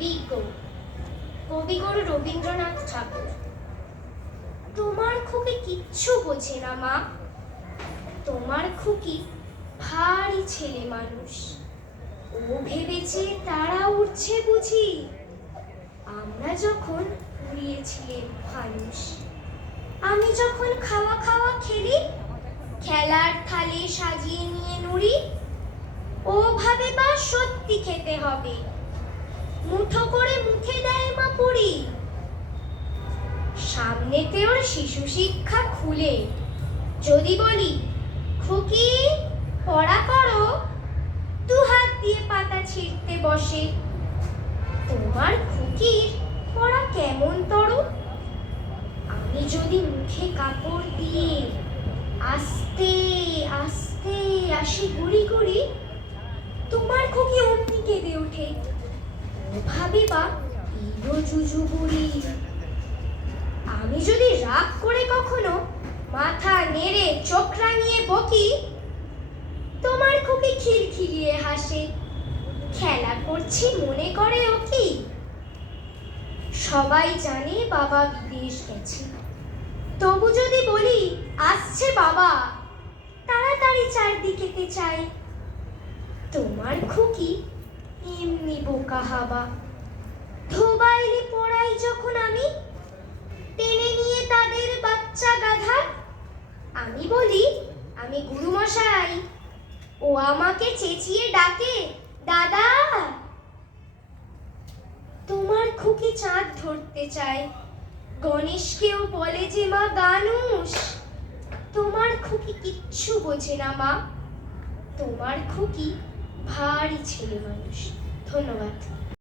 বিজ্ঞ কবিগুরু রবীন্দ্রনাথ ঠাকুর। তোমার খুকি কিচ্ছু বোঝে না মা, তোমার খুকি ভারী ছেলে মানুষ। ও ভেবেছে তারা উঠছে বুঝি, আমরা যখন উড়িয়েছিলেন ফানুস। আমি যখন খাওয়া খাওয়া খেলি, খেলার থালে সাজিয়ে নিয়ে নুড়ি, ও ভাবে বা সত্যি খেতে হবে, মুঠো করে মুখে দেয় মা পুরি। সামনেতে ওর শিশু শিক্ষা খুলে যদি বলি খুকি পড়া করো, দু হাত দিয়ে পাতা ছিঁড়তে বসে। তোমার খুকির পড়া কেমন তরো, আমি যদি মুখে কাপড় দিয়ে আস্তে আস্তে আসি গুড়ি গুড়ি, তোমার খুকি অমনি কেঁদে ওঠে, ভাবে বা এলো জুজু বুড়ি। আমি যদি রাগ করে কখনো মাথা নেড়ে চোখ রাঙিয়ে বকি, তোমার খুকি খিলখিলিয়ে হাসে, খেলা করছি মনে করে ও কি। সবাই জানে বাবা বিদেশ গেছে, তবু যদি বলি আসছে বাবা, তাড়াতাড়ি চারদিকেতে চাই। তোমার খুকি এমনি বোকা হাবা, ধোবাইলে পড়াই যখন আমি, টেনে নিয়ে তাদের বাচ্চা গাধা। আমি বলি আমি গুরুমশাই, ও আমাকে চেঁচিয়ে ডাকে দাদা। তোমার খুকি চাঁদ ধরতে চায়, গণেশকেও বলে যে মা গানুষ। তোমার খুকি কিচ্ছু বোঝে না মা, তোমার খুকি ভারী ছেলে মানুষ। ধন্যবাদ।